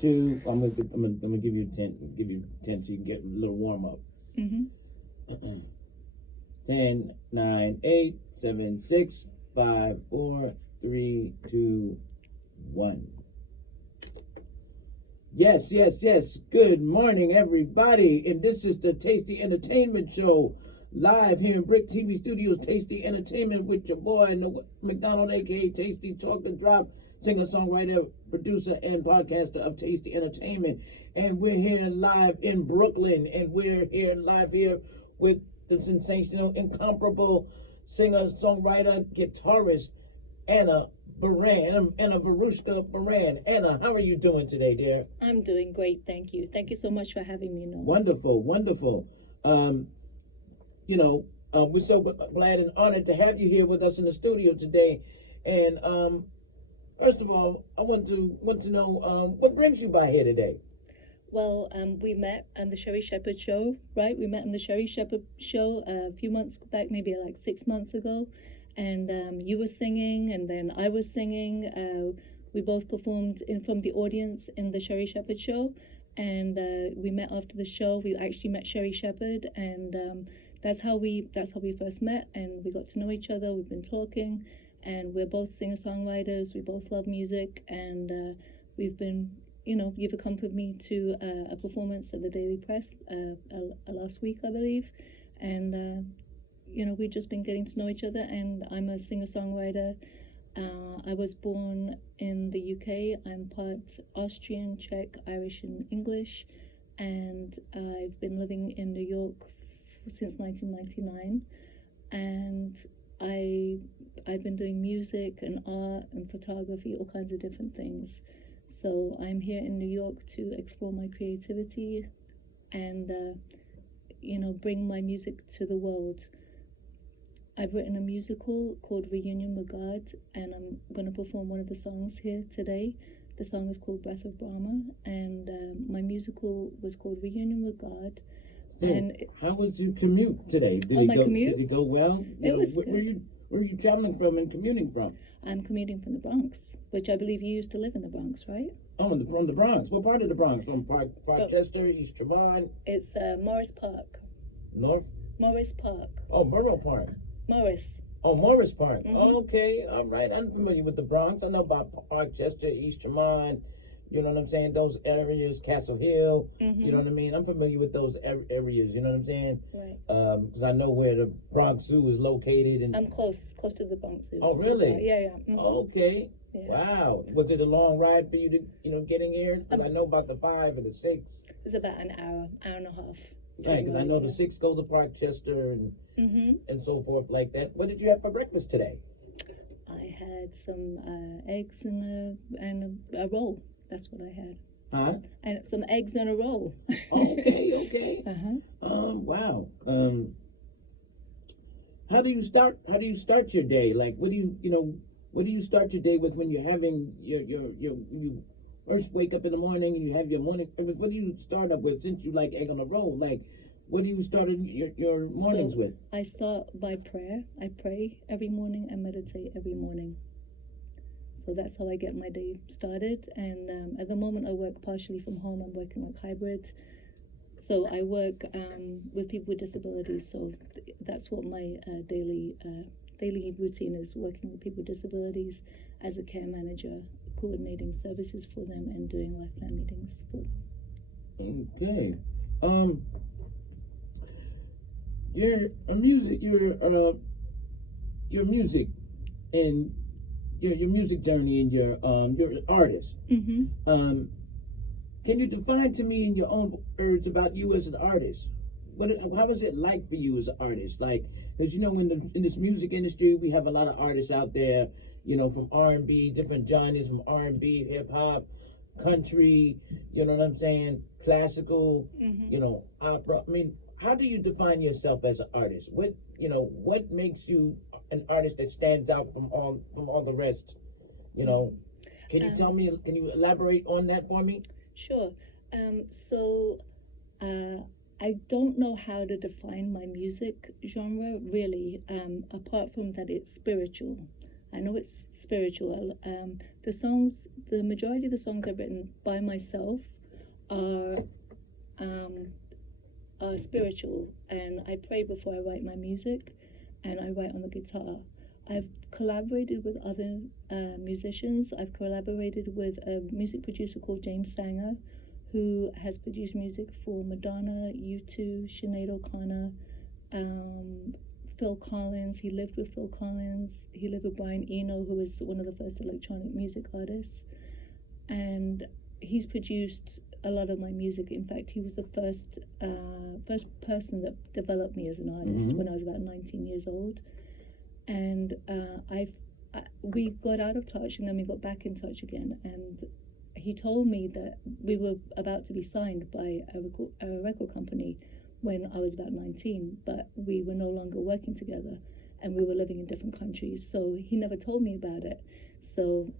2. I'm gonna give you 10. Give you 10 so you can get a little warm up. Mm-hmm. 10, 9, 8, 7, 6, 5, 4, 3, 2, 1. Yes, yes, yes. Good morning, everybody. And this is the Tasty Entertainment Show, live here in Brick TV Studios. Tasty Entertainment with your boy, McDonald, aka Tasty Talk the Drop, singer, songwriter, producer, and podcaster of Tasty Entertainment. And we're here live in Brooklyn, and we're here live here with the sensational, incomparable singer, songwriter, guitarist, Anna Veruschka Baran. Anna, how are you doing today, dear? I'm doing great, thank you. Thank you so much for having me, Noel. Wonderful, wonderful. We're so glad and honored to have you here with us in the studio today. And first of all, I want to know what brings you by here today. Well, we met on the Sherry Shepherd show, right? We met on the Sherry Shepherd show a few months back, maybe like 6 months ago. And you were singing, and then I was singing. We both performed from the audience in the Sherry Shepherd show. And we met after the show. We actually met Sherry Shepherd, and that's how we first met. And we got to know each other. We've been talking, and we're both singer-songwriters. We both love music, and we've been, you've accompanied me to a performance at the Daily Press last week, I believe, and we've just been getting to know each other. And I'm a singer-songwriter. I was born in the UK. I'm part Austrian, Czech, Irish, and English, and I've been living in New York since 1999, and I've been doing music and art and photography, all kinds of different things. So I'm here in New York to explore my creativity and bring my music to the world. I've written a musical called Reunion with God, and I'm going to perform one of the songs here today. The song is called Breath of Brahma, and my musical was called Reunion with God. So, and how was your commute today? My commute? Did it go well? It was good. Where are you traveling from and commuting from? I'm commuting from the Bronx, which I believe you used to live in the Bronx, right? Oh, from the Bronx. What part of the Bronx? From Parkchester, East Tremont? It's Morris Park. North? Morris Park. Oh, Borough Park. Morris. Oh, Morris Park. Mm-hmm. Okay, all right. I'm familiar with the Bronx. I know about Parkchester, East Tremont. You know what I'm saying? Those areas, Castle Hill. Mm-hmm. You know what I mean? I'm familiar with those areas. You know what I'm saying? Right. Because I know where the Bronx Zoo is located. And I'm close to the Bronx Zoo. Oh, really? Yeah. Mm-hmm. Okay. Yeah. Wow. Was it a long ride for you to getting here? Because I know about the 5 and the 6. It's about an hour and a half. Right, because I know the 6 goes to Parkchester and so forth like that. What did you have for breakfast today? I had some eggs and a roll. That's what I had. Huh? And some eggs and a roll. Okay. Wow. How do you start your day? Like, what do you start your day with when you're having you first wake up in the morning and you have your morning? What do you start up with, since you like egg on a roll? Like, what do you start your mornings with? I start by prayer. I pray every morning and meditate every morning. So that's how I get my day started. And at the moment, I work partially from home. I'm working like hybrid. So I work with people with disabilities. So that's what my daily routine is: working with people with disabilities as a care manager, coordinating services for them and doing life plan meetings for them. Okay. Your music and your music journey, and you're an artist. Mm-hmm. Can you define to me in your own words about you as an artist? How is it like for you as an artist? Like, because in this music industry, we have a lot of artists out there, from R&B, different genres, from R&B, hip hop, country, you know what I'm saying, classical, opera. I mean, how do you define yourself as an artist? What makes you an artist that stands out from all the rest? Can you tell me? Can you elaborate on that for me? Sure. I don't know how to define my music genre, really, apart from that it's spiritual. I know it's spiritual. The majority of the songs I've written by myself are spiritual, and I pray before I write my music, and I write on the guitar. I've collaborated with other musicians. I've collaborated with a music producer called James Sanger, who has produced music for Madonna, U2, Sinead O'Connor, Phil Collins. He lived with Phil Collins. He lived with Brian Eno, who was one of the first electronic music artists. And he's produced a lot of my music. In fact, he was the first person that developed me as an artist when I was about 19 years old. And we got out of touch, and then we got back in touch again. And he told me that we were about to be signed by a record company when I was about 19, but we were no longer working together, and we were living in different countries. So he never told me about it. So,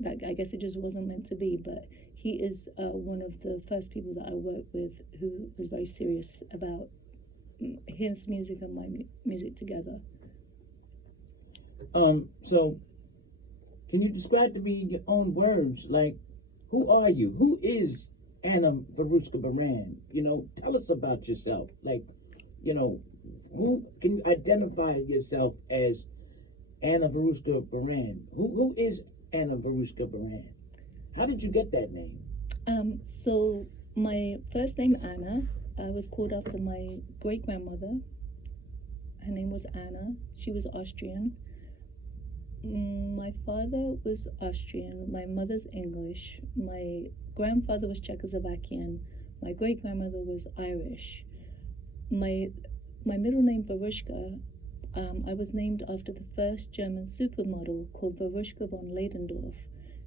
that I guess it just wasn't meant to be. But he is one of the first people that I worked with who was very serious about his music and my music together. So can you describe to me in your own words, like, who are you? Who is Anna Veruschka Baran? Tell us about yourself. Like, who can you identify yourself as Anna Veruschka Baran? Who is Anna Veruschka Baran? How did you get that name? So my first name, Anna, was called after my great-grandmother. Her name was Anna. She was Austrian. My father was Austrian. My mother's English. My grandfather was Czechoslovakian. My great-grandmother was Irish. My middle name, Veruschka, I was named after the first German supermodel called Veruschka von Ledendorf.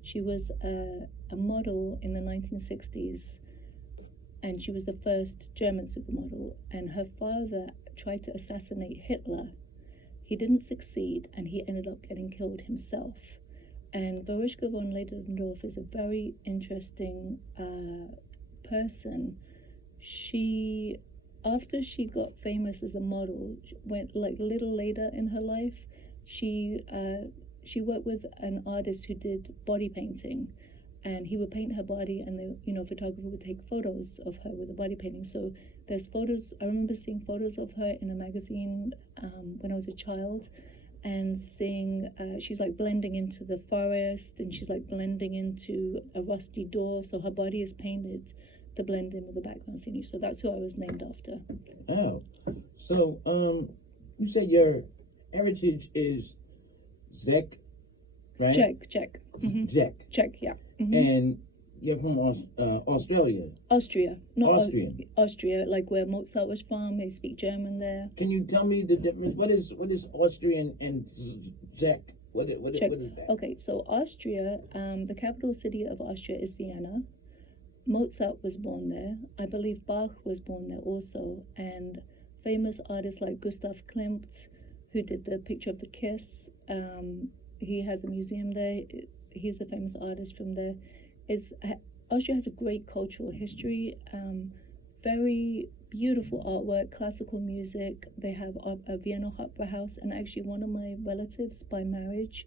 She was a model in the 1960s, and she was the first German supermodel. And her father tried to assassinate Hitler. He didn't succeed, and he ended up getting killed himself. And Veruschka von Ledendorf is a very interesting person. After she got famous as a model, went like a little later in her life, she worked with an artist who did body painting, and he would paint her body, and the photographer would take photos of her with the body painting. So there's photos. I remember seeing photos of her in a magazine when I was a child, and seeing she's like blending into the forest, and she's like blending into a rusty door. So her body is painted to blend in with the background scenery. So that's who I was named after. Oh, so you said your heritage is Czech, right? Czech. Czech, yeah. And you're from Australia. Austria, not Austrian. Austria, like where Mozart was from. They speak German there. Can you tell me the difference? What is Austrian and Czech? What is that? Okay, so Austria, the capital city of Austria is Vienna. Mozart was born there. I believe Bach was born there also. And famous artists like Gustav Klimt, who did the picture of the kiss, he has a museum there. He's a famous artist from there. Austria has a great cultural history, very beautiful artwork, classical music. They have a Vienna Opera House, and actually one of my relatives by marriage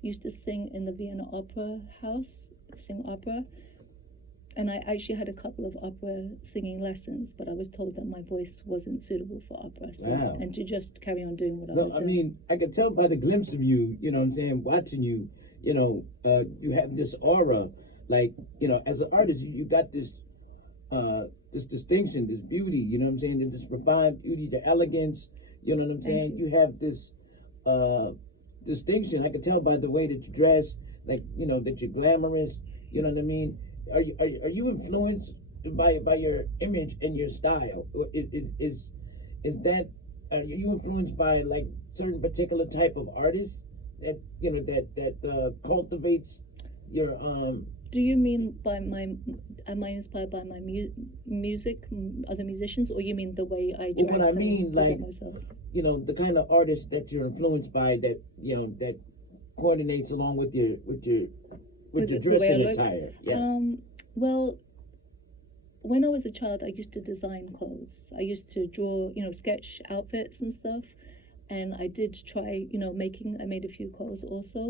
used to sing in the Vienna Opera House, sing opera. And I actually had a couple of opera singing lessons, but I was told that my voice wasn't suitable for opera. So, wow. And to just carry on doing what I was doing. I mean, I could tell by the glimpse of you, watching you, you have this aura, like, as an artist, you got this distinction, this beauty, this refined beauty, the elegance, You have this distinction. I could tell by the way that you dress, like, that you're glamorous, you know what I mean? Are you influenced by your image and your style? Is that are you influenced by like certain particular type of artists that that cultivates your Do you mean am I inspired by my music, other musicians, or you mean the way I dress what I mean, and like, myself? The kind of artist that you're influenced by, that that coordinates along with your dressing attire. Yes. Well, when I was a child, I used to design clothes. I used to draw, sketch outfits and stuff. and I did try, I made a few clothes also.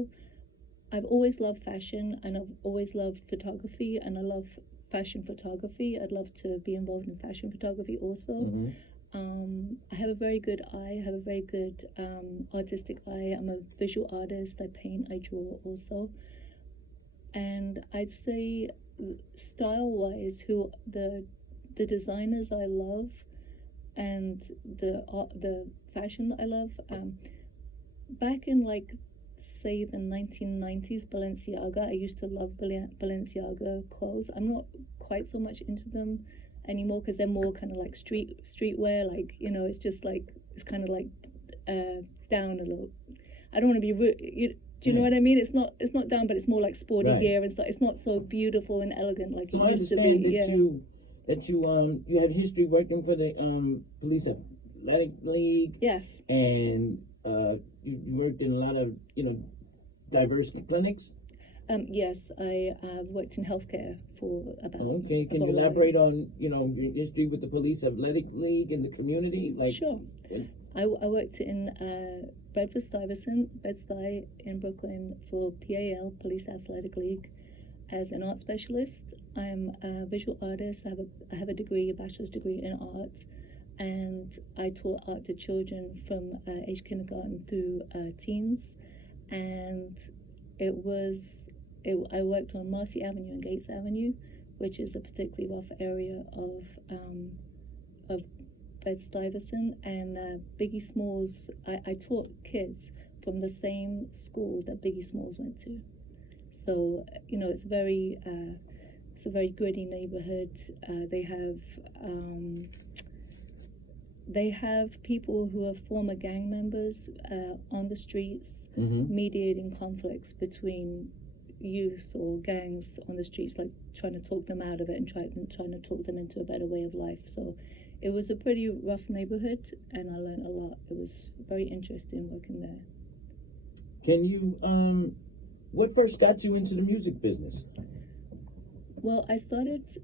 I've always loved fashion, and I've always loved photography, and I love fashion photography. I'd love to be involved in fashion photography also. Mm-hmm. I have a very good eye. I have a very good artistic eye. I'm a visual artist. I paint, I draw also. And I'd say, style-wise, who the designers I love, and the fashion that I love. Back in, like, say, the 1990s, Balenciaga. I used to love Balenciaga clothes. I'm not quite so much into them anymore because they're more kind of like streetwear. Like, it's just like, it's kind of like down a little. I don't want to be rude. Do you know what I mean? It's not down, but it's more like sporty Right. gear and stuff. It's not so beautiful and elegant like So it I used to understand be. that you had history working for the police athletic league. Yes. And you worked in a lot of diverse clinics. Yes, I worked in healthcare for about. Okay, can for you a while. elaborate on your history with the police athletic league in the community? Like, Sure. I worked in Bedford-Stuyvesant, Bed-Stuy in Brooklyn for PAL, Police Athletic League, as an art specialist. I'm a visual artist. I have a degree, a bachelor's degree in art, and I taught art to children from age kindergarten through teens, and I worked on Marcy Avenue and Gates Avenue, which is a particularly rough area of Bed-Stuyvesant, and Biggie Smalls. I taught kids from the same school that Biggie Smalls went to. So it's a very gritty neighborhood. They have people who are former gang members on the streets, mm-hmm. mediating conflicts between youth or gangs on the streets, like trying to talk them out of it and trying to talk them into a better way of life. So it was a pretty rough neighborhood, and I learned a lot. It was very interesting working there. Can you what first got you into the music business? Well, I started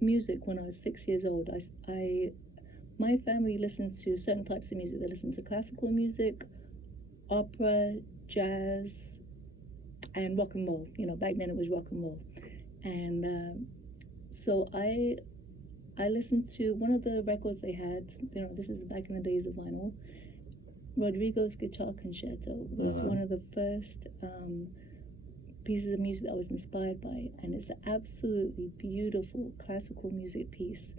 music when I was 6 years old. My family listened to certain types of music. They listened to classical music, opera, jazz, and rock and roll. Back then it was rock and roll. And so I listened to one of the records they had. This is back in the days of vinyl. Rodrigo's Guitar Concerto was one of the first pieces of music that I was inspired by, and it's an absolutely beautiful classical music piece.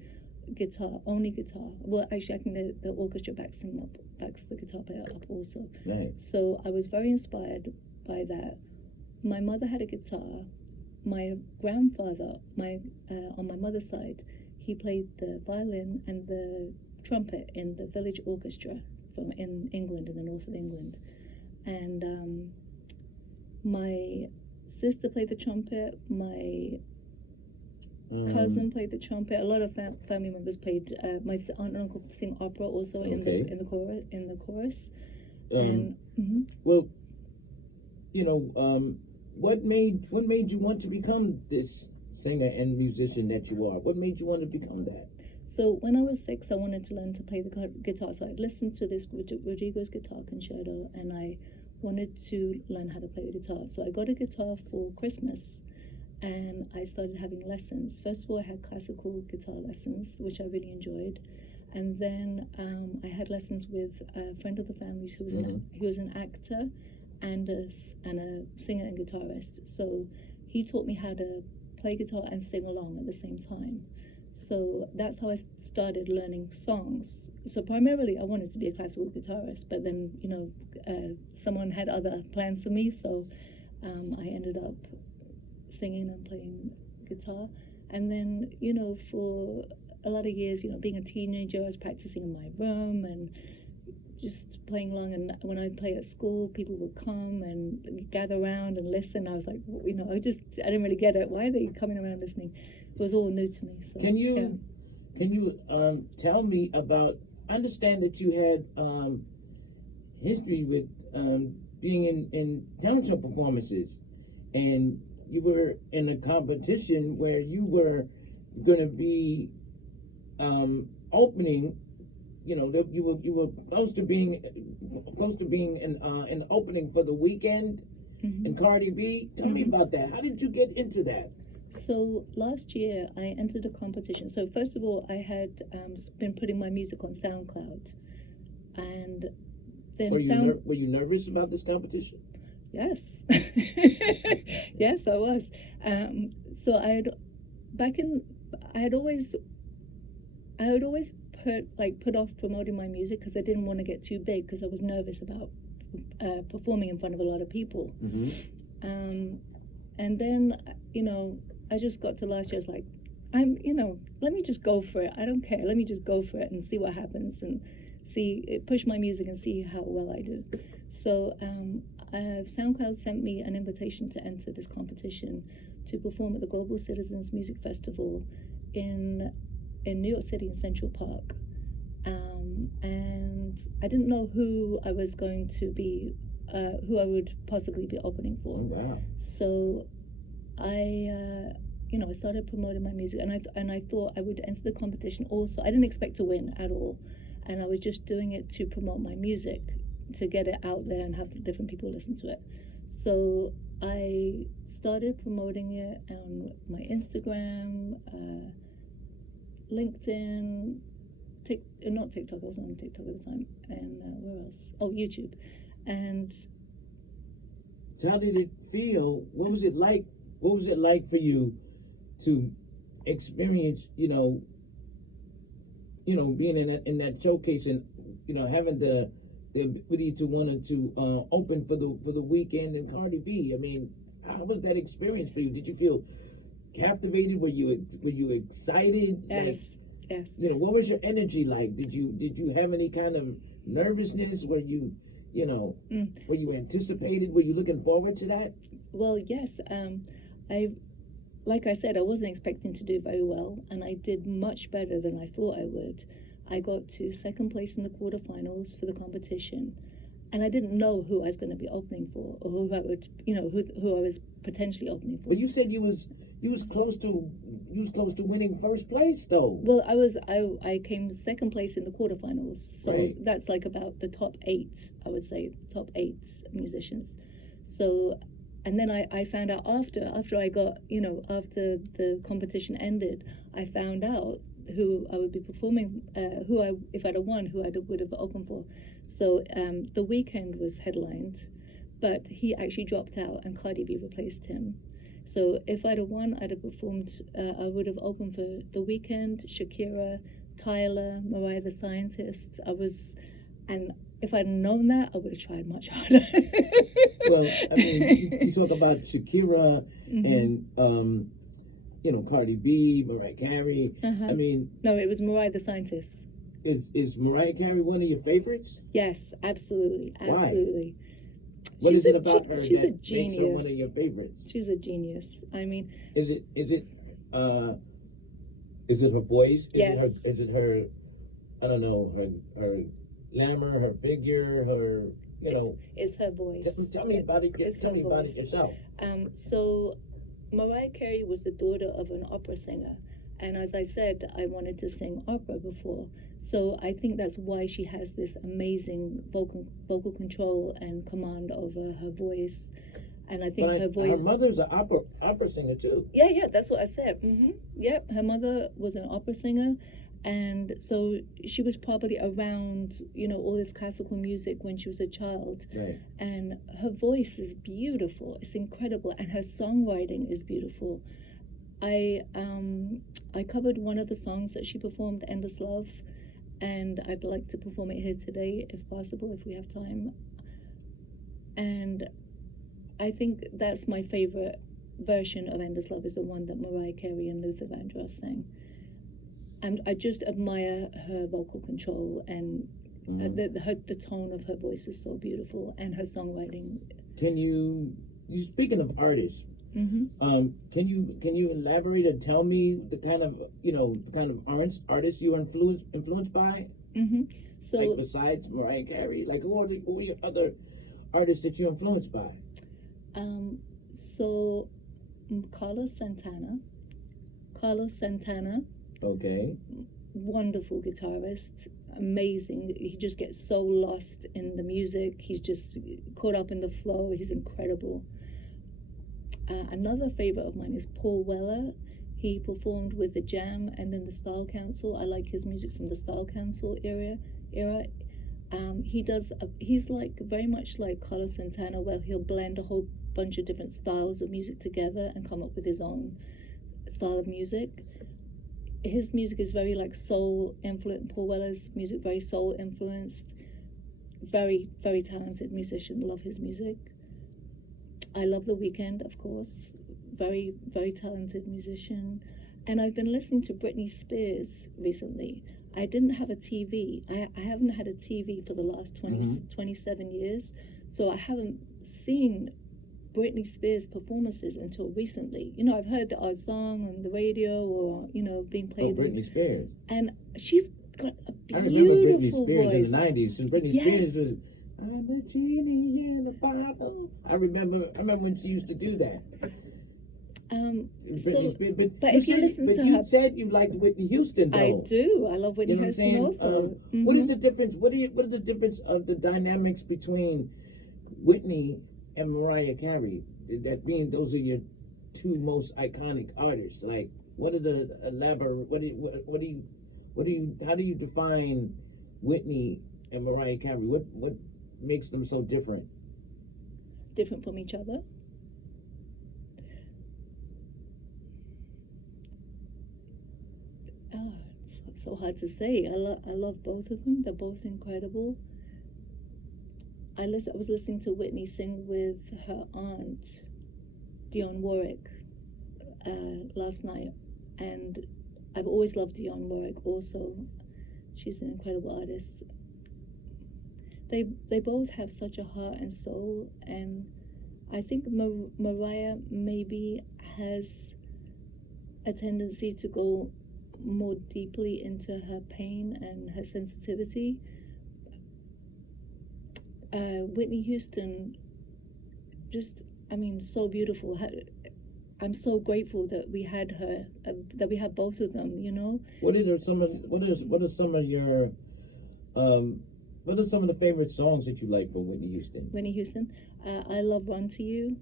Guitar, only guitar. Well, actually, I think the orchestra backs the guitar player up also. Right. So I was very inspired by that. My mother had a guitar. My grandfather, on my mother's side, he played the violin and the trumpet in the village orchestra in England, in the north of England. And my sister played the trumpet. My cousin played the trumpet. A lot of family members played. My aunt and uncle sing opera also in the chorus. Well, what made you want to become this singer and musician that you are? What made you want to become that? So when I was 6, I wanted to learn to play the guitar. So I listened to this Rodrigo's Guitar Concerto, and I wanted to learn how to play the guitar. So I got a guitar for Christmas, and I started having lessons. First of all, I had classical guitar lessons, which I really enjoyed. And then I had lessons with a friend of the family's who was an actor and a singer and guitarist. So he taught me how to play guitar and sing along at the same time. So that's how I started learning songs. So primarily I wanted to be a classical guitarist, but then, someone had other plans for me, so I ended up singing and playing guitar. And then, for a lot of years, being a teenager, I was practicing in my room and just playing along. And when I'd play at school, people would come and gather around and listen. I was like, I didn't really get it. Why are they coming around listening? It was all new to me. So Can you tell me about? I understand that you had history with being in talent show performances, and you were in a competition where you were going to be opening you know, that you were close to being in the opening for the weekend and Cardi B. Tell me about that. How did you get into that? So last year I entered a competition. So first of all, I had been putting my music on SoundCloud, and then were you nervous about this competition? Yes, yes, I was. So I had always put off promoting my music because I didn't want to get too big because I was nervous about performing in front of a lot of people. And then, you know, I just got to last year. I was like, let me just go for it. I don't care. Let me just go for it and see what happens and push my music and see how well I do. So SoundCloud sent me an invitation to enter this competition to perform at the Global Citizens Music Festival in New York City in Central Park. And I didn't know who I was going to be, who I would possibly be opening for. Oh, wow. So I started promoting my music, and I thought I would enter the competition also. I didn't expect to win at all, and I was just doing it to promote my music, to get it out there and have different people listen to it. So I started promoting it on my Instagram, LinkedIn, not TikTok, I wasn't on TikTok at the time, and where else? Oh, YouTube. And so how did it feel? What was it like? What was it like for you to experience, being in that showcase and, having the ability to want to open for the weekend and Cardi B? I mean, how was that experience for you? Did you feel captivated? Were you excited? Yes, yes. What was your energy like? Did you have any kind of nervousness? Were you were you anticipated? Were you looking forward to that? Well, yes. Like I said, I wasn't expecting to do very well, and I did much better than I thought I would. I got to second place in the quarterfinals for the competition, and I didn't know who I was going to be opening for, or who I would, who I was potentially opening for. Well, you said you was close to winning first place, though. Well, I came second place in the quarterfinals, so right. That's like about the top 8, I would say, the top 8 musicians. So, and then I found out after I got, after the competition ended, I found out who I would be performing, if I'd have won, who I would have opened for. So The Weeknd was headlined, but he actually dropped out and Cardi B replaced him. So if I'd have won, I'd have performed, I would have opened for The Weeknd, Shakira, Tyler, Mariah the Scientist. And if I'd known that, I would have tried much harder. Well, I mean, you talk about Shakira and, Cardi B, Mariah Carey. I mean... No, it was Mariah the Scientist. Is Mariah Carey one of your favorites? Yes, absolutely. Why? Absolutely. What is it about her she's that a genius. makes her one of your favorites? She's a genius. I mean... Is it her voice? Yes. Is it her, I don't know, her glamour, her figure, her, It's her voice. Tell me about it. Tell me about it yourself. So Mariah Carey was the daughter of an opera singer. And as I said, I wanted to sing opera before. So I think that's why she has this amazing vocal control and command over her voice. And I think her voice... Her mother's an opera singer, too. Yeah, that's what I said. Yep, her mother was an opera singer. And so she was probably around, all this classical music when she was a child. Right. And her voice is beautiful. It's incredible. And her songwriting is beautiful. I covered one of the songs that she performed, Endless Love. And I'd like to perform it here today, if possible, if we have time. And I think that's my favorite version of Endless Love, is the one that Mariah Carey and Luther Vandross sang. And I just admire her vocal control, and the tone of her voice is so beautiful, and her songwriting. Can you speaking of artists, can you elaborate and tell me the kind of artists you are influenced by? So, like, besides Mariah Carey, like who are your other artists that you're influenced by? So Carlos Santana. Okay. wonderful guitarist, amazing. He just gets so lost in the music. He's just caught up in the flow. He's incredible. Another favorite of mine is Paul Weller. He performed with the Jam and then the Style Council. I like his music from the Style Council era. He's like very much like Carlos Santana, where he'll blend a whole bunch of different styles of music together and come up with his own style of music. His music is very like soul influenced. Paul Weller's music very soul influenced. Very, very talented musician. Love his music. I love The Weeknd, of course. Very, very talented musician. And I've been listening to Britney Spears recently. I didn't have a TV. I haven't had a TV for the last 27 years. So I haven't seen Britney Spears performances until recently. You know, I've heard the odd song on the radio or, you know, being played. Oh, Britney Spears. And she's got a beautiful I remember Britney Spears voice. in the 90s. Since Britney Yes. Spears was, I'm the genie in the bottle. I remember when she used to do that. Britney Spears. But you said you liked Whitney Houston, though. I do. I love Whitney Houston also. What is the difference? What are the difference of the dynamics between Whitney and Mariah Carey? That being those are your two most iconic artists. Like, what are the elaborate? How do you define Whitney and Mariah Carey? What makes them so different? Different from each other. Oh, it's so hard to say. I love both of them. They're both incredible. I was listening to Whitney sing with her aunt, Dionne Warwick, last night, and I've always loved Dionne Warwick also. She's an incredible artist. They both have such a heart and soul, and I think Mariah maybe has a tendency to go more deeply into her pain and her sensitivity. Whitney Houston, so beautiful. I'm so grateful that we had her, that we have both of them. You know. What are some of the favorite songs that you like for Whitney Houston? Whitney Houston, I love "Run to You."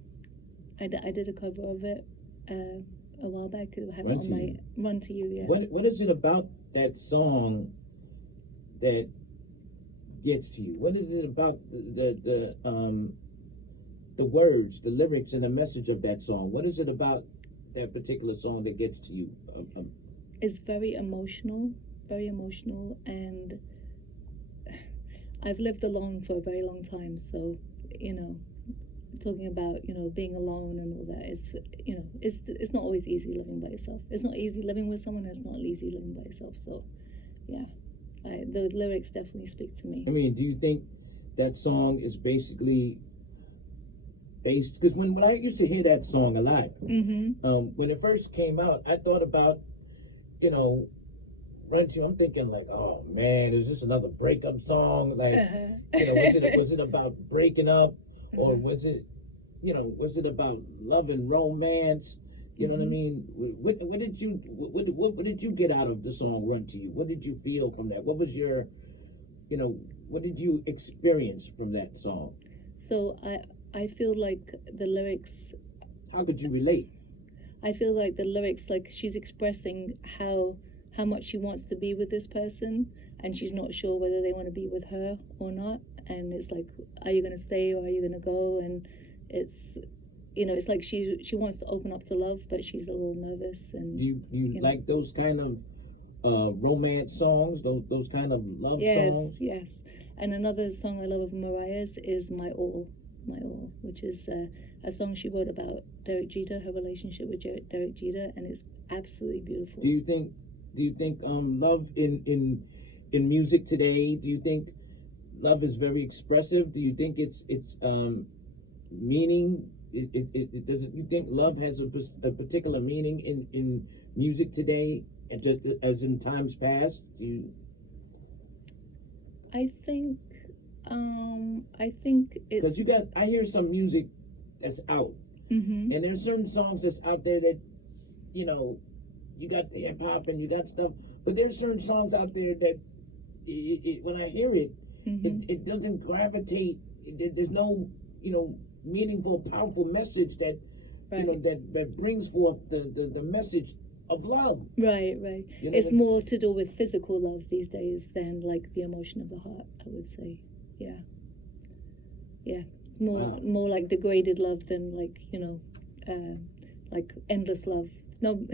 I did a cover of it a while back. I have it on my "Run to You." Yeah. What is it about that song that gets to you? What is it about the words, the lyrics, and the message of that song? What is it about that particular song that gets to you? It's very emotional, and I've lived alone for a very long time. So, you know, talking about, you know, being alone and all that, it's not always easy living by yourself. It's not easy living with someone. It's not easy living by yourself. So, yeah. The lyrics definitely speak to me. I mean, do you think that song is basically based? Because when I used to hear that song a lot, when it first came out, I thought about, you know, Run to You. I'm thinking like, oh man, is this another breakup song? Like, you know, was it about breaking up, or was it about love and romance? You know what I mean? What did you get out of the song "Run to You"? What did you feel from that? What was your, what did you experience from that song? So I feel like the lyrics. How could you relate? I feel like the lyrics, like she's expressing how much she wants to be with this person, and she's not sure whether they want to be with her or not. And it's like, are you going to stay or are you going to go? And it's. It's like she wants to open up to love, but she's a little nervous. And you like those kind of romance songs, those kind of love songs? Yes. And another song I love of Mariah's is "My All," which is a song she wrote about Derek Jeter, her relationship with Derek Jeter, and it's absolutely beautiful. Do you think love in music today? Do you think love is very expressive? Do you think it's meaning? You think love has a particular meaning in music today, as in times past? I think it's because I hear some music that's out, and there's certain songs that's out there that, you got the hip hop and you got stuff, but there's certain songs out there that when I hear it, it doesn't gravitate. There's no, meaningful, powerful message that, that brings forth the message of love. Right. You know It's more to do with physical love these days than like the emotion of the heart, I would say. Yeah. More like degraded love than like, like endless love. No,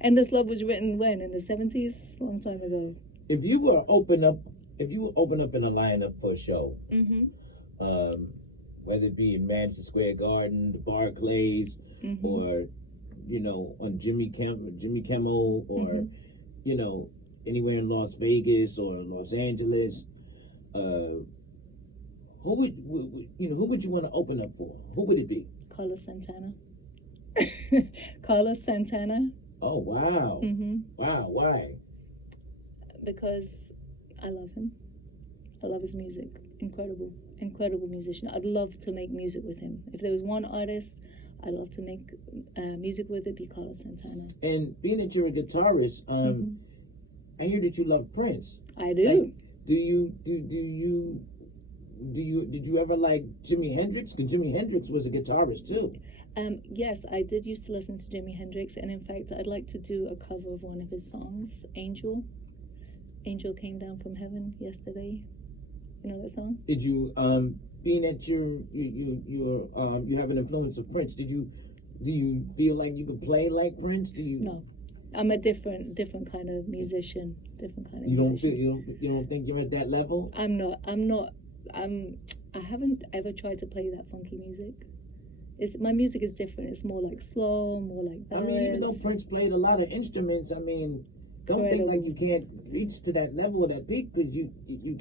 endless love was written when, in the 70s, a long time ago. If you were open up in a lineup for a show, whether it be in Madison Square Garden, the Barclays, or on Jimmy Kimmel, or anywhere in Las Vegas or Los Angeles, who would you want to open up for? Who would it be? Carlos Santana. Carlos Santana. Oh wow! Wow, why? Because I love him. I love his music. Incredible musician. I'd love to make music with him. If there was one artist I'd love to make music with, it be Carlos Santana. And being that you're a guitarist, I hear that you love Prince. I do. Like, did you ever like Jimi Hendrix? Because Jimi Hendrix was a guitarist too. Yes, I did used to listen to Jimi Hendrix, and in fact, I'd like to do a cover of one of his songs, Angel. Angel Came Down from Heaven yesterday. You know that song? Did you, being that you have an influence of Prince, do you feel like you could play like Prince? No, I'm a different kind of musician. You don't think you're at that level? I'm not. I haven't ever tried to play that funky music. My music is different. It's more like slow, more like ballads. I mean, even though Prince played a lot of instruments, I mean, don't think like you can't reach to that level or that peak, because you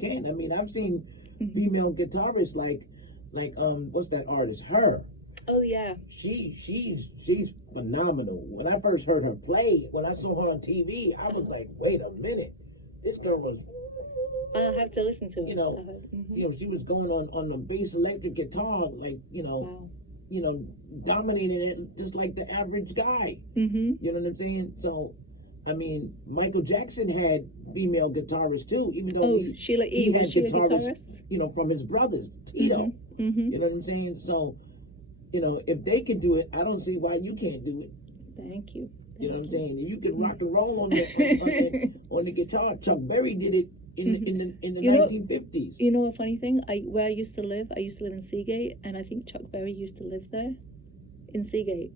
can't. I mean, I've seen female guitarists like what's that artist? Her. Oh yeah. She's phenomenal. When I first heard her play, when I saw her on TV, I was like, wait a minute, this girl was. I'll have to listen to it. She was going on the bass electric guitar, like Wow. Dominating it just like the average guy. You know what I'm saying? So, I mean, Michael Jackson had female guitarists too, even though he had guitarists, from his brothers, Tito. You know what I'm saying? So, if they can do it, I don't see why you can't do it. Thank you. You know what I'm saying? If you can rock and roll on the guitar, Chuck Berry did it in the 1950s. You know a funny thing? Where I used to live in Seagate, and I think Chuck Berry used to live there, in Seagate.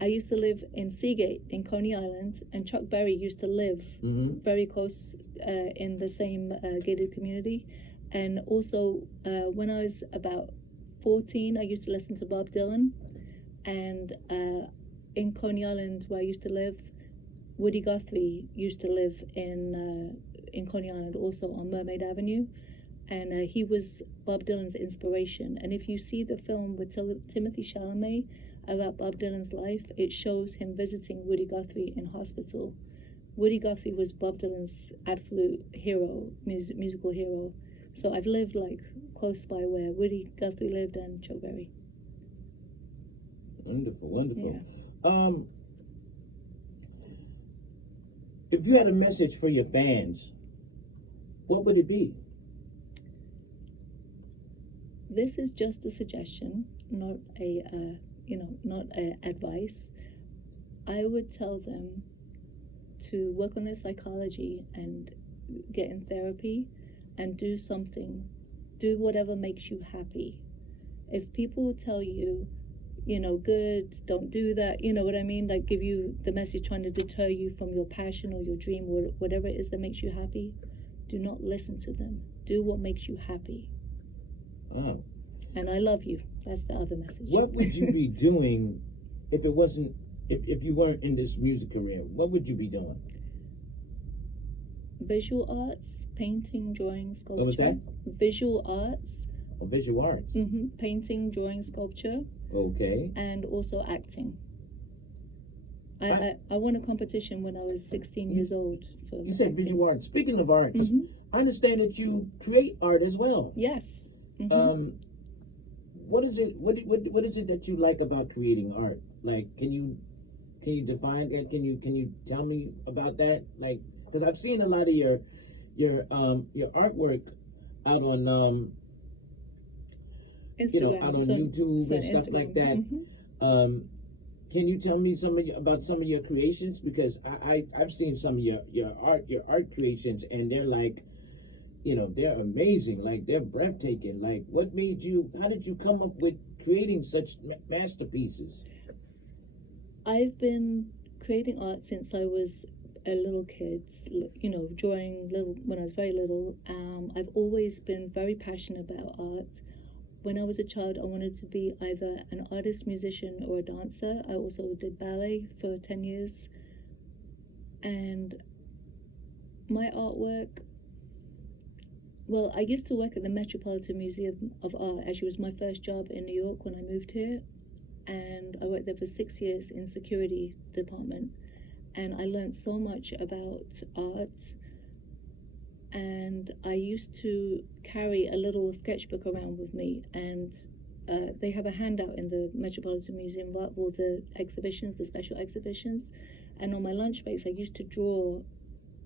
I used to live in Seagate in Coney Island, and Chuck Berry used to live very close in the same gated community. And also, when I was about 14, I used to listen to Bob Dylan, and in Coney Island, where I used to live, Woody Guthrie used to live in Coney Island, also on Mermaid Avenue, and he was Bob Dylan's inspiration. And if you see the film with Timothy Chalamet about Bob Dylan's life, it shows him visiting Woody Guthrie in hospital. Woody Guthrie was Bob Dylan's absolute hero, musical hero. So I've lived like close by where Woody Guthrie lived and Chuck Berry. Wonderful. Yeah. If you had a message for your fans, what would it be? This is just a suggestion, not not advice. I would tell them to work on their psychology and get in therapy and do whatever makes you happy. If people tell you, good, don't do that, you know what I mean? Like give you the message trying to deter you from your passion or your dream or whatever it is that makes you happy, do not listen to them. Do what makes you happy. Oh. And I love you. That's the other message. What would you be doing if you weren't in this music career? What would you be doing? Visual arts, painting, drawing, sculpture. What was that? Visual arts. Oh, visual arts. Painting, drawing, sculpture. Okay. And also acting. I won a competition when I was 16 years old. You said visual arts. Speaking of arts, I understand that you create art as well. Yes. What is it? What is it that you like about creating art? Like, can you Can you define that? Can you tell me about that? Like, because I've seen a lot of your artwork out on Instagram, out on YouTube and stuff Instagram. like that. Can you tell me about some of your creations? Because I've seen some of your art creations, and they're like, they're amazing. Like, they're breathtaking. Like, what made you? How did you come up with creating such masterpieces? I've been creating art since I was a little kid, drawing little when I was very little. I've always been very passionate about art. When I was a child, I wanted to be either an artist, musician, or a dancer. I also did ballet for 10 years. And my artwork, well, I used to work at the Metropolitan Museum of Art. Actually, it was my first job in New York when I moved here. And I worked there for 6 years in security department. And I learned so much about art. And I used to carry a little sketchbook around with me, and they have a handout in the Metropolitan Museum of Art for the exhibitions, the special exhibitions. And on my lunch breaks, I used to draw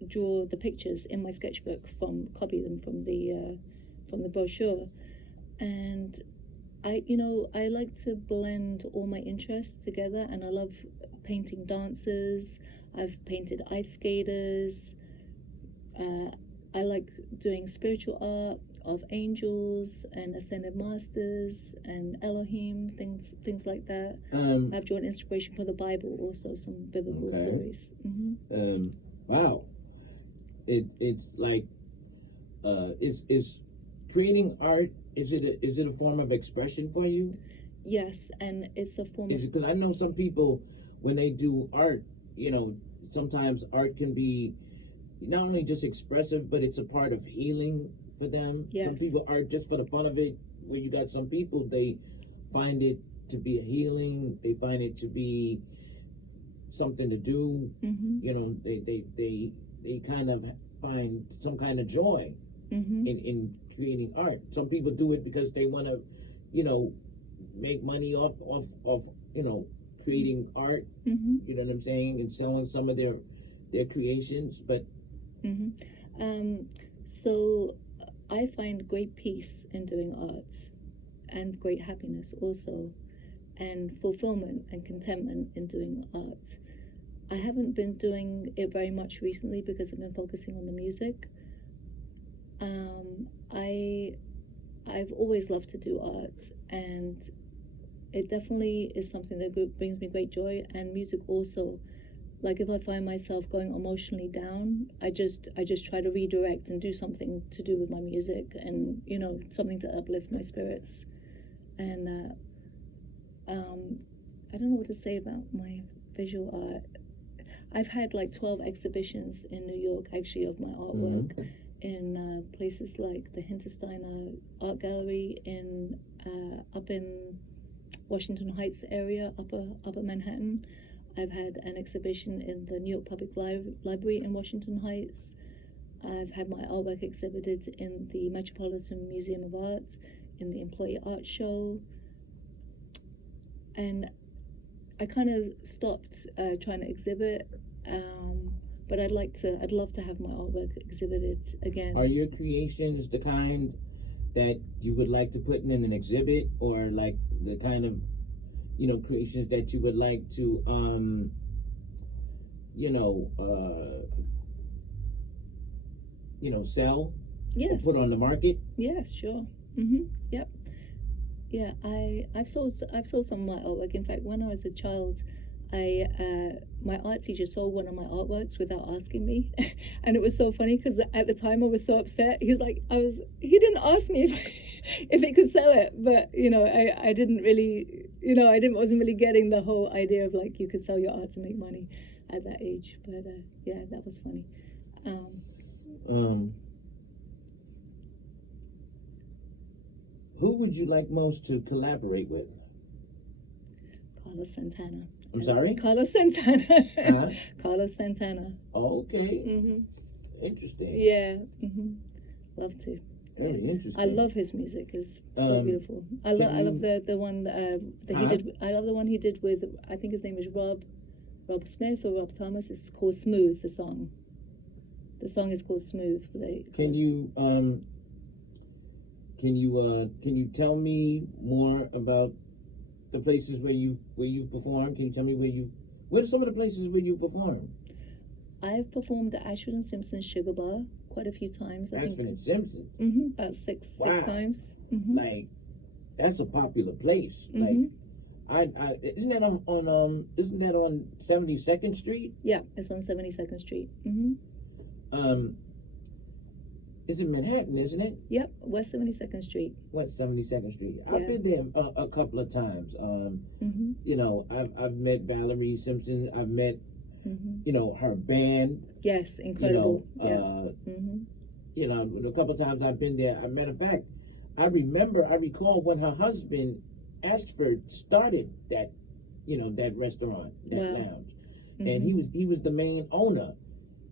the pictures in my sketchbook, copy them from the brochure. And I like to blend all my interests together, and I love painting dancers. I've painted ice skaters. I like doing spiritual art of angels and ascended masters and Elohim, things like that. I've drawn inspiration for the Bible, also some biblical stories. Wow, it's like is creating art. Is it a form of expression for you? Yes, and it's a form of. Because I know some people, when they do art, sometimes art can be not only just expressive, but it's a part of healing for them. Yes. Some people art just for the fun of it, where you got some people, they find it to be a healing, they find it to be something to do. They kind of find some kind of joy in creating art. Some people do it because they want to make money off creating art, you know what I'm saying, and selling some of their creations. But so I find great peace in doing art, and great happiness also, and fulfillment and contentment in doing art. I haven't been doing it very much recently because I've been focusing on the music. I've always loved to do art, and it definitely is something that brings me great joy. And music also, like if I find myself going emotionally down, I just try to redirect and do something to do with my music, and something to uplift my spirits. And I don't know what to say about my visual art. I've had like 12 exhibitions in New York, actually, of my artwork in places like the Hintersteiner Art Gallery up in Washington Heights area, upper Manhattan. I've had an exhibition in the New York Public Library in Washington Heights. I've had my artwork exhibited in the Metropolitan Museum of Art, in the Employee Art Show. And I kind of stopped trying to exhibit, but I'd love to have my artwork exhibited again. Are your creations the kind that you would like to put in an exhibit, or like the kind of creations that you would like to sell? Yes. Or put on the market? Yes, sure. Yep. Yeah, I've sold some of my artwork. In fact, when I was a child, my art teacher sold one of my artworks without asking me, and it was so funny because at the time I was so upset. He was like, he didn't ask me if it could sell it, but I didn't really, wasn't really getting the whole idea of like you could sell your art to make money at that age. But yeah, that was funny. Who would you like most to collaborate with? Carlos Santana. I'm sorry? Carlos Santana. Uh-huh. Carlos Santana. Okay. Interesting. Yeah. Love to. Very interesting. I love his music. It's so beautiful. I love the one that he did. I love the one he did with, I think his name is Rob Rob Smith or Rob Thomas. It's called Smooth. The song. The song is called Smooth. Can you tell me more about the places where you've performed? Can you tell me what are some of the places where you perform? I've performed at Ashford and Simpson's Sugar Bar quite a few times. Ashford and Simpson. About six Wow. times. Like, that's a popular place. Like, isn't that on 72nd Street? Yeah, it's on 72nd Street. It's in Manhattan, isn't it? Yep, West 72nd Street. West 72nd Street. Yeah. I've been there a couple of times. You know, I've met Valerie Simpson. I've met, you know, her band. Yes, incredible. You know, a couple of times I've been there. As a matter of fact, I recall when her husband Ashford started that, you know, that restaurant, that lounge, and he was the main owner.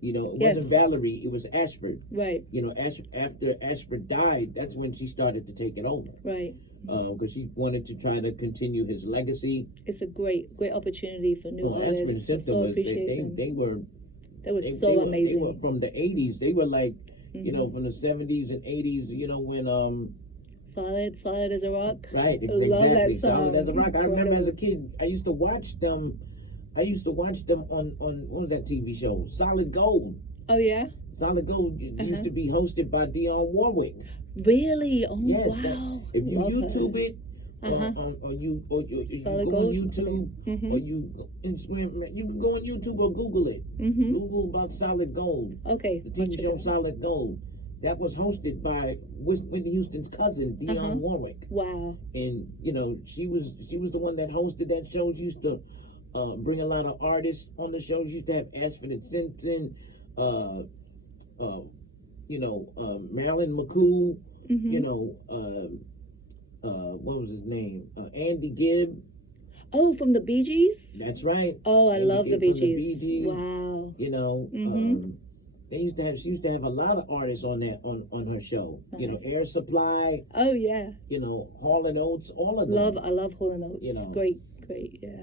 You know, it wasn't Valerie, it was Ashford. Right. You know, after Ashford died, that's when she started to take it over. Right. Because she wanted to try to continue his legacy. It's a great opportunity for new artists. Ashford and Simpson so was appreciate them. they were amazing. They were from the 80s. They were like, you know, from the 70s and 80s. You know, when Solid as a Rock. Right, I love exactly. that song. Solid as a Rock. Incredible. I remember as a kid, I used to watch them on what was that TV show? Solid Gold. Oh yeah. Solid Gold used to be hosted by Dionne Warwick. Really? Oh Yes, wow. if you Love YouTube her. it, or you Solid go Gold? on YouTube, or you Instagram, you can go on YouTube or Google it. Google about Solid Gold. Okay. The TV show Solid Gold. That was hosted by Whitney Houston's cousin, Dionne Warwick. Wow. And you know, she was the one that hosted that show. She used to bring a lot of artists on the show. She used to have Ashford and Simpson, Marilyn McCool, you know, what was his name? Andy Gibb. Oh, from the Bee Gees? That's right. Oh, I Andy love the Gibb Bee from the Gees. Bee Gees. Wow. You know, she used to have a lot of artists on her show. Nice. You know, Air Supply. Oh yeah. You know, Hall and Oates, all of them. I love Hall and Oates. You know. Great, yeah.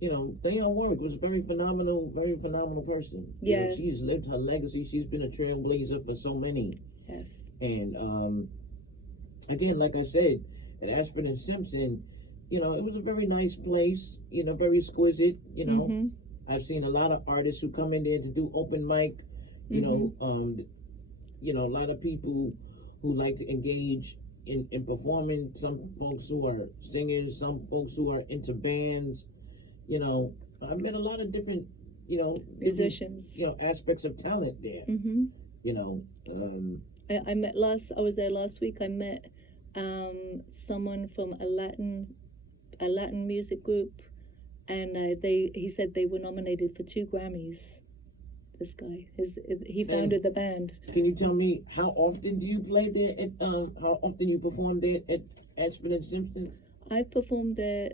You know, Dionne Warwick was a very phenomenal person. You know, Yes. she's lived her legacy. She's been a trailblazer for so many. Yes. And again, like I said, at Ashford and Simpson, you know, it was a very nice place. You know, very exquisite. You know, I've seen a lot of artists who come in there to do open mic. You know, a lot of people who like to engage in performing. Some folks who are singers. Some folks who are into bands. You know, I've met a lot of different, you know, musicians. You know, aspects of talent there. You know, I was there last week. I met someone from a Latin music group, and he said they were nominated for 2 Grammys. This guy, he founded the band. Can you tell me how often do you play there? How often you perform there at Ashford and Simpson? I performed there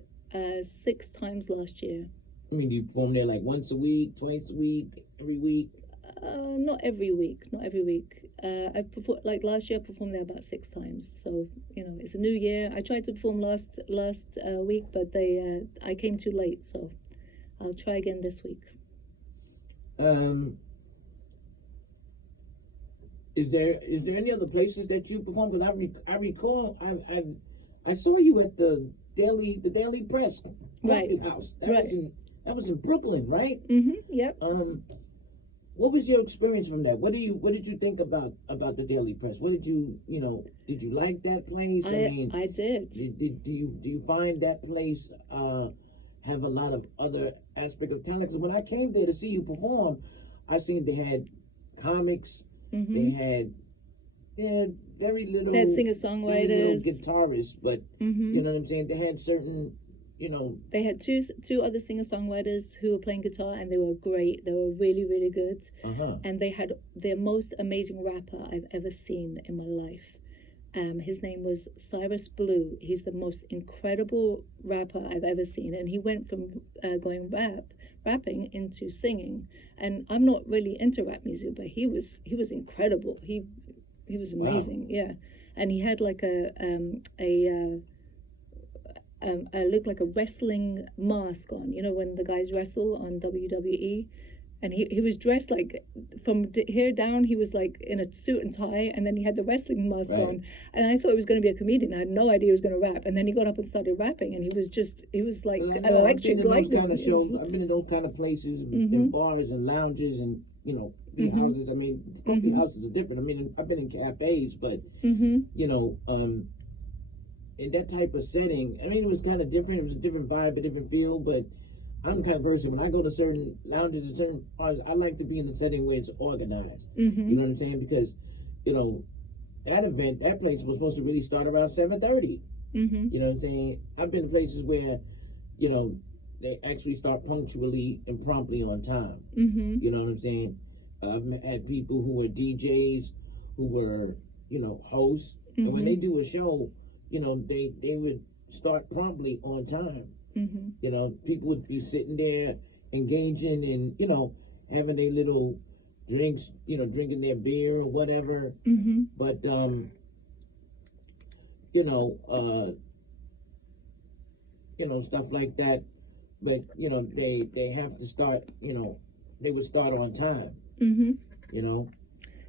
6 times last year. I mean, do you perform there like once a week, twice a week, every week? Not every week. I performed, like last year I performed there about 6 times. So, you know, it's a new year. I tried to perform last week, but I came too late, so I'll try again this week. Is there any other places that you perform? Because I recall I saw you at the Daily Press Coffee House. That was in Brooklyn, right? Yep. What was your experience from that? What did you think about the Daily Press? What did you like that place? I did. Do you find that place have a lot of other aspect of talent? Because when I came there to see you perform, I seen they had comics, they had very little. They had singer-songwriters, guitarists, but you know what I'm saying. They had certain, you know. They had two other singer-songwriters who were playing guitar, and they were great. They were really, really good. And they had the most amazing rapper I've ever seen in my life. His name was Cyrus Blue. He's the most incredible rapper I've ever seen, and he went from going rapping into singing. And I'm not really into rap music, but he was incredible. He was amazing. Wow. Yeah, and he had like looked like a wrestling mask on. You know, when the guys wrestle on WWE, and he was dressed like from here down. He was like in a suit and tie, and then he had the wrestling mask Right. on. And I thought he was going to be a comedian. I had no idea he was going to rap. And then he got up and started rapping, and he was like Well, I an know, I've been electric in those lightning. kind of shows. I've been in those kind of places, in bars and lounges, and coffee houses. I mean, coffee houses are different. I mean, I've been in cafes, but in that type of setting, I mean, it was kind of different. It was a different vibe, a different feel. But I'm the kind of person, when I go to certain lounges and certain bars, I like to be in a setting where it's organized. You know what I'm saying? Because that event, that place was supposed to really start around 7:30. You know what I'm saying? I've been to places where they actually start punctually and promptly on time. You know what I'm saying? I've had people who were DJs, who were hosts, and when they do a show, they would start promptly on time. People would be sitting there engaging and having their little drinks, drinking their beer or whatever. But stuff like that. But they have to start. They would start on time.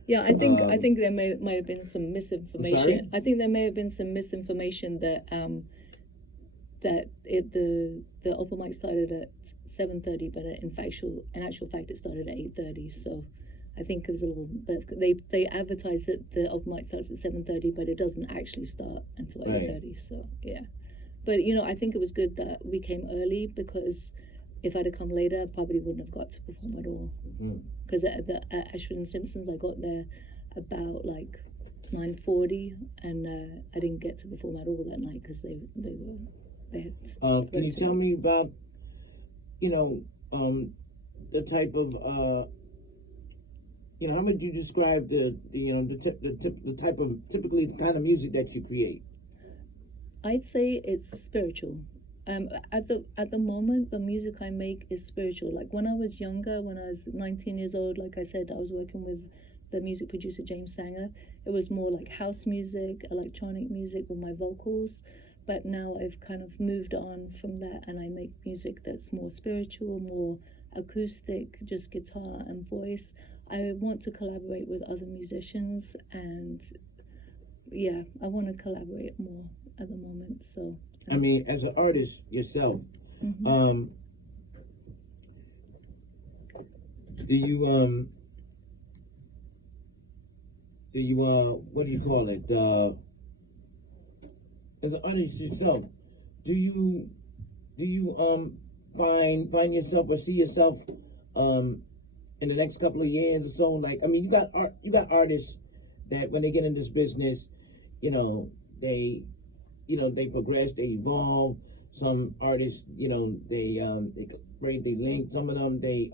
Yeah, I think there might have been some Sorry? misinformation. I think there may have been some misinformation that the open mic started at 7:30, but in actual fact it started at 8:30. So I think there's a little. But they advertise that the open mic starts at 7:30, but it doesn't actually start until 8:30. So yeah, but I think it was good that we came early, because if I'd have come later, I probably wouldn't have got to perform at all. Because at Ashford and Simpsons, I got there about like 9:40, and I didn't get to perform at all that night because they had. Can you tell me about the type of how would you describe the type of typically the kind of music that you create? I'd say it's spiritual. At the moment, the music I make is spiritual. Like when I was younger, when I was 19 years old, like I said, I was working with the music producer James Sanger. It was more like house music, electronic music with my vocals. But now I've kind of moved on from that, and I make music that's more spiritual, more acoustic, just guitar and voice. I want to collaborate with other musicians, and yeah, I want to collaborate more at the moment. So I mean, as an artist yourself, do you what do you call it? As an artist yourself, do you find yourself or see yourself in the next couple of years or so? Like, I mean, you got artists that when they get in this business, they progress, they evolve. Some artists, they break, they link. Some of them, they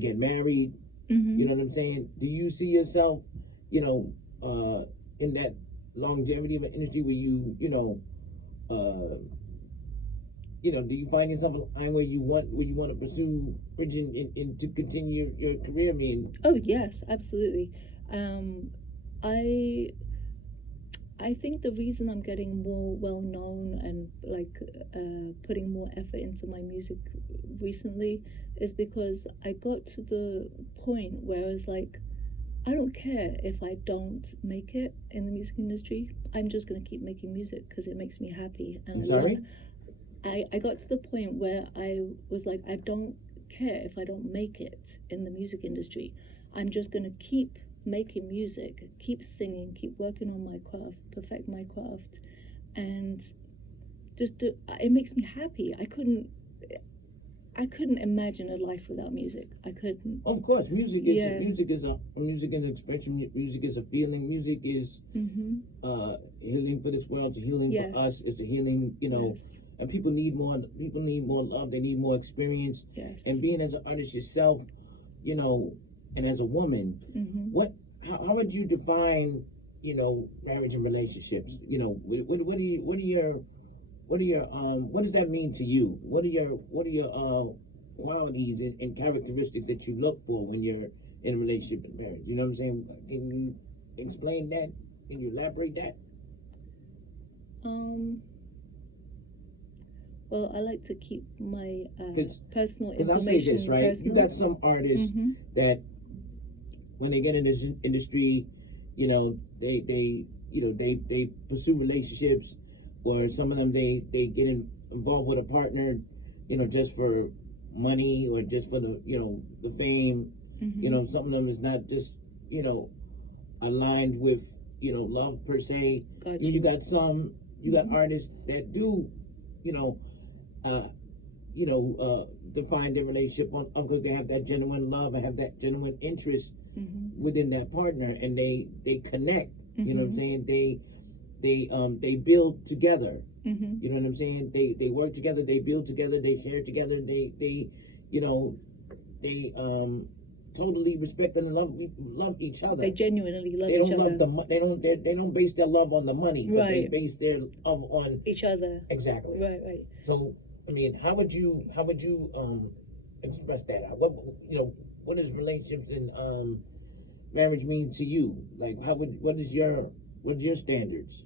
get married. You know what I'm saying? Do you see yourself, in that longevity of an industry where do you find yourself a line where you want to pursue bridging in to continue your career? I mean, oh yes, absolutely. I think the reason I'm getting more well known and like putting more effort into my music recently is because I got to the point where I was like, I don't care if I don't make it in the music industry. I'm just gonna keep making music because it makes me happy. And I'm sorry? I got to the point where I was like, I don't care if I don't make it in the music industry. I'm just gonna keep making music, keep singing, keep working on my craft, perfect my craft, and it makes me happy. I couldn't imagine a life without music. I couldn't. Of course, music is an expression. Music is a feeling. Music is healing for this world. It's a healing for us. It's a healing, Yes. And people need more love. They need more experience. Yes. And being as an artist yourself, and as a woman, how would you define, marriage and relationships? What does that mean to you? What are your qualities and characteristics that you look for when you're in a relationship and marriage? You know what I'm saying? Can you explain that? Can you elaborate that? Well, I like to keep my personal Because I'll information say this, right? personal. You got some artists that when they get in this industry, you know, they pursue relationships, or some of them they get involved with a partner, you know, just for money or just for the fame. You know, some of them is not just aligned with love per se. Gotcha. You got artists that do define their relationship on because they have that genuine love and have that genuine interest within that partner, and they connect. You know what I'm saying? They build together. You know what I'm saying? They work together, they build together, they share together, they totally respect and love each other. They genuinely love They don't each other. love they don't base their love on the money, but they base their love on each other. Exactly. Right. So I mean, how would you express that? What does relationships and marriage mean to you? Like, what are your standards?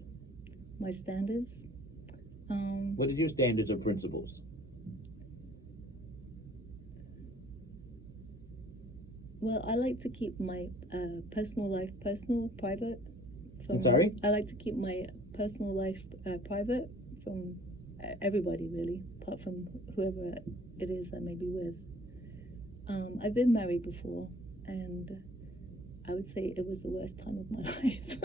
My standards. What are your standards or principles? Well, I like to keep my personal life private. I'm sorry? I like to keep my personal life private from everybody, really, apart from whoever it is I may be with. I've been married before, and I would say it was the worst time of my life.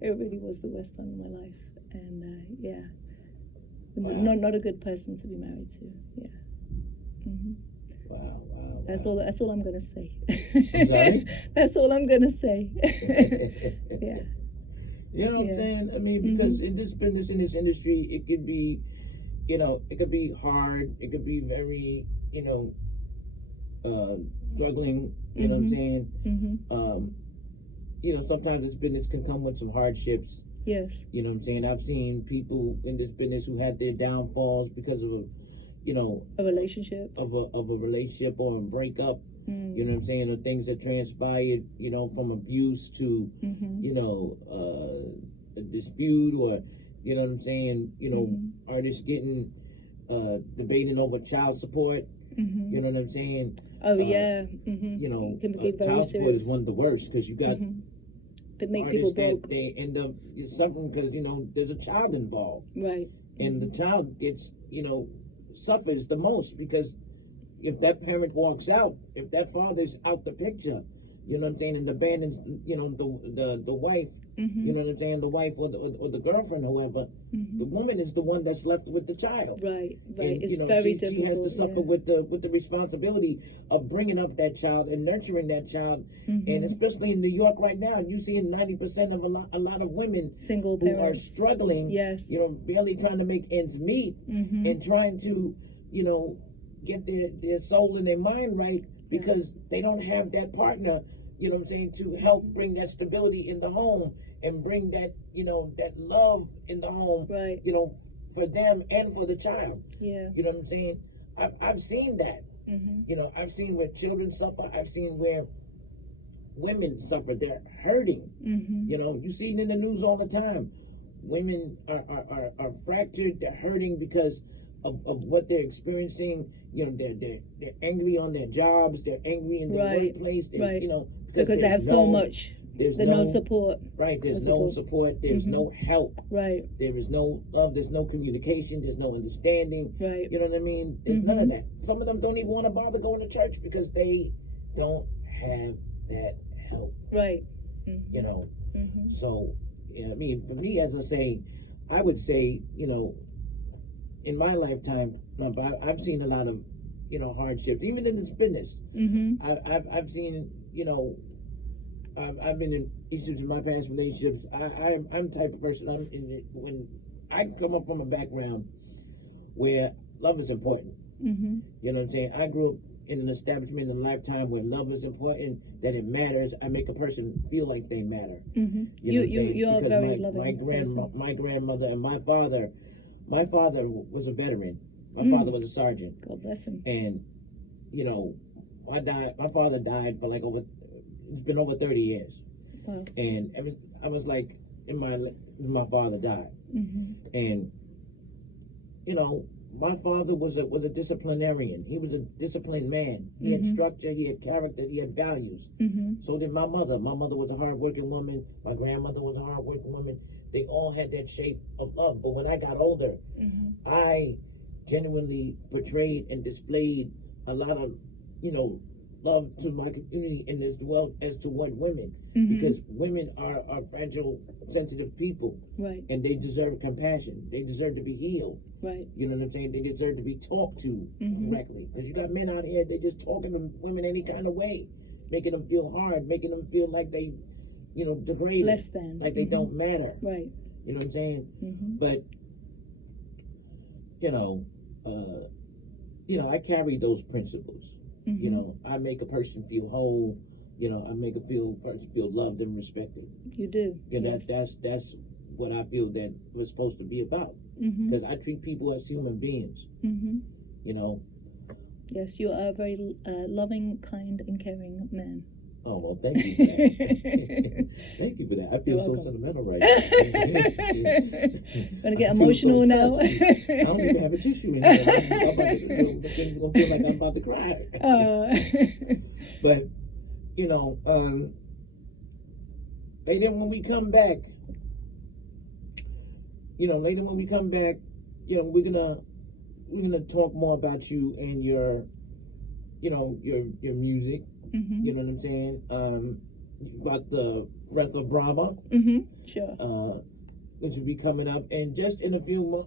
It really was the worst time of my life, and yeah, Wow. not a good person to be married to. Yeah. Wow. That's all I'm gonna say. I'm sorry? That's all I'm gonna say. Yeah. You know what I'm saying? I mean, because in this business, in this industry, it could be, it could be hard. It could be very, struggling. You know what I'm saying? Sometimes this business can come with some hardships. Yes. You know what I'm saying? I've seen people in this business who had their downfalls because of a relationship, of a relationship or a breakup. You know what I'm saying? Or things that transpired, from abuse to, a dispute, or, you know what I'm saying? Artists getting, debating over child support. You know what I'm saying? Oh, yeah. Child very support serious. is one of the worst, because you got But make artists people broke. that they end up suffering because, there's a child involved. Right. And the child gets, suffers the most, because if that parent walks out, if that father's out the picture, you know what I'm saying, and abandons, the wife, you know what I'm saying, the wife or the girlfriend, whoever, the woman is the one that's left with the child. Right. And, It's very difficult. She has to suffer with the responsibility of bringing up that child and nurturing that child. And especially in New York right now, you see 90% of a lot of women Single who parents are struggling, Yes. barely trying to make ends meet, and trying to, get their soul and their mind right, because they don't have that partner, you know what I'm saying, to help bring that stability in the home and bring that, that love in the home, Right. For them and for the child. Yeah. You know what I'm saying? I've seen that. I've seen where children suffer. I've seen where women suffer. They're hurting. You see it in the news all the time. Women are fractured. They're hurting because of what they're experiencing. They're angry on their jobs. They're angry in their workplace. Because they have so much. There's no support. Right. There's no support. There's no help. Right. There is no love. There's no communication. There's no understanding. Right. You know what I mean? There's none of that. Some of them don't even want to bother going to church because they don't have that help. Right. So, I mean, for me, as I say, I would say, in my lifetime, I've seen a lot of, hardships, even in this business. I've seen, I've been in each of my past relationships. I'm the type of person. When I come up from a background where love is important. You know what I'm saying? I grew up in an establishment in a lifetime where love is important, that it matters. I make a person feel like they matter. You know what I'm saying? You are Because very loving. my grandmother and my father was a veteran. My father was a sergeant. God bless him. And, my father died for it's been over 30 years. Wow. And I was like, my father died. And you know, my father was a disciplinarian. He was a disciplined man. He had structure, he had character, he had values. So did my mother. My mother was a hardworking woman. My grandmother was a hardworking woman. They all had that shape of love. But when I got older, I genuinely portrayed and displayed a lot of, you know, love to my community and as well as toward women, because women are fragile, sensitive people, right? And they deserve compassion. They deserve to be healed, right? You know what I'm saying? They deserve to be talked to correctly, because you got men out here, they just talking to women any kind of way, making them feel hard, making them feel like they, you know, degraded, less than, like they don't matter, right? You know what I'm saying? But you know, I carry those principles. You know, I make a person feel whole. You know, I make a person feel loved and respected. You do. And yes. that's what I feel that we're supposed to be about. Because I treat people as human beings. You know. Yes, you are a very loving, kind, and caring man. Oh, well, thank you for that. Thank you for that. I feel so sentimental right now. Gonna get emotional now. I don't even have a tissue in here. I'm gonna feel like I'm about to cry. But, you know, and then when we come back, we're gonna talk more about you and your music. You know what I'm saying? About the Breath of Brahma. Sure. Which will be coming up, and just in a few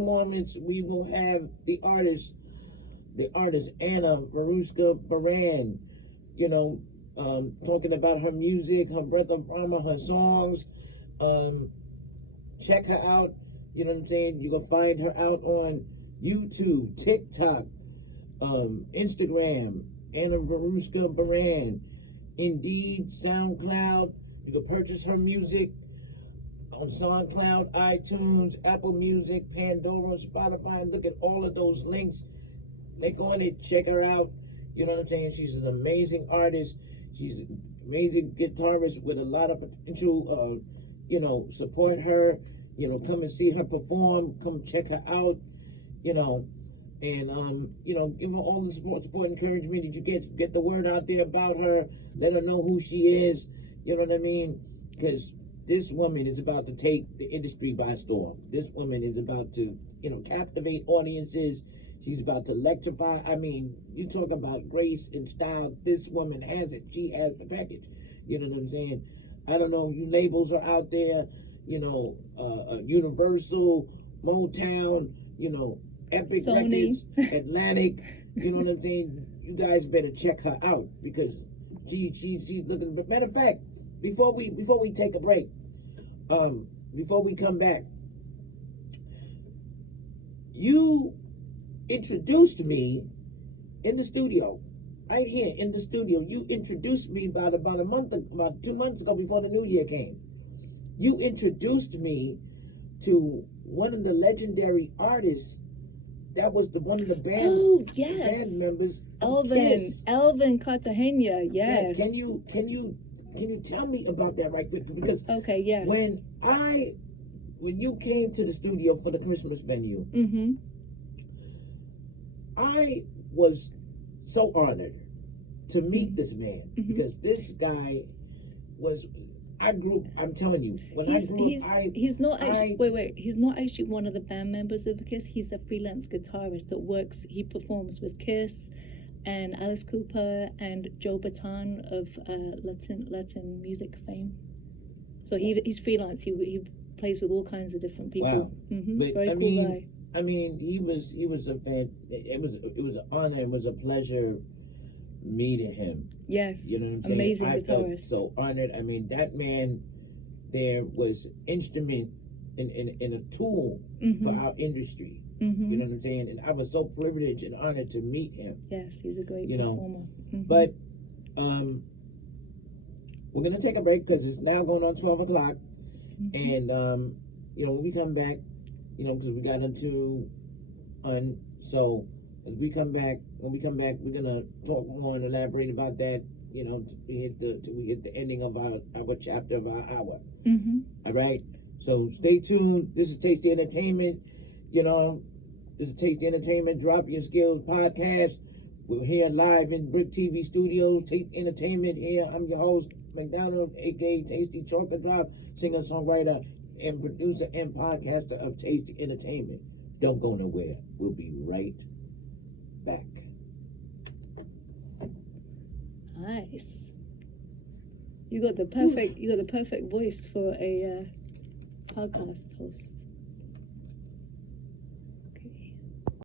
moments, we will have the artist Anna Veruschka Baran. You know, talking about her music, her Breath of Brahma, her songs. Check her out. You know what I'm saying? You can find her out on YouTube, TikTok, Instagram, Anna Veruschka Baran, Indeed, SoundCloud. You can purchase her music on SoundCloud, iTunes, Apple Music, Pandora, Spotify. Look at all of those links. Click on it, check her out. You know what I'm saying? She's an amazing artist. She's an amazing guitarist with a lot of potential. Support her. You know, come and see her perform. Come check her out. You know, and give her all the support, encouragement that you get the word out there about her. Let her know who she is. You know what I mean? Because this woman is about to take the industry by storm. This woman is about to, captivate audiences. She's about to electrify. I mean, you talk about grace and style. This woman has it. She has the package. You know what I'm saying? I don't know. You labels are out there. Universal, Motown. Epic Sony. Records, Atlantic. You know what I'm saying? You guys better check her out, because she's looking. But matter of fact, before we take a break, before we come back, you introduced me in the studio, right here in the studio. You introduced me about 2 months ago, before the new year came. You introduced me to one of the legendary artists. That was one of the band. Oh yes, band members. Elvin Cartagena. Yes. Yeah, can you tell me about that right quick? Because okay, yes. When you came to the studio for the Christmas venue, I was so honored to meet this man, because this guy was. I'm telling you, he's not actually one of the band members of Kiss. He's a freelance guitarist that works. He performs with Kiss, and Alice Cooper and Joe Bataan of Latin music fame. So he's freelance. He plays with all kinds of different people. Wow. Very cool guy. I mean, he was a fan. It was an honor. It was a pleasure meeting him. Yes. You know what I'm saying? Amazing I felt guitarist. so honored. I mean, that man there was instrument in a tool for our industry. You know what I'm saying? And I was so privileged and honored to meet him. Yes, he's a great performer. But we're gonna take a break, because it's now going on 12 o'clock. And when we come back, because we got into so when we come back, we're gonna talk more and elaborate about that. Till we hit the ending of our chapter of our hour. All right. So stay tuned. This is Tasty Entertainment. This is Tasty Entertainment, Drop Your Skills podcast. We're here live in Brick TV Studios, Tasty Entertainment here. I'm your host, McDonald, aka Tasty Chocolate Drop, singer, songwriter, and producer and podcaster of Tasty Entertainment. Don't go nowhere. We'll be right back. Nice. You got the perfect voice for a podcast host.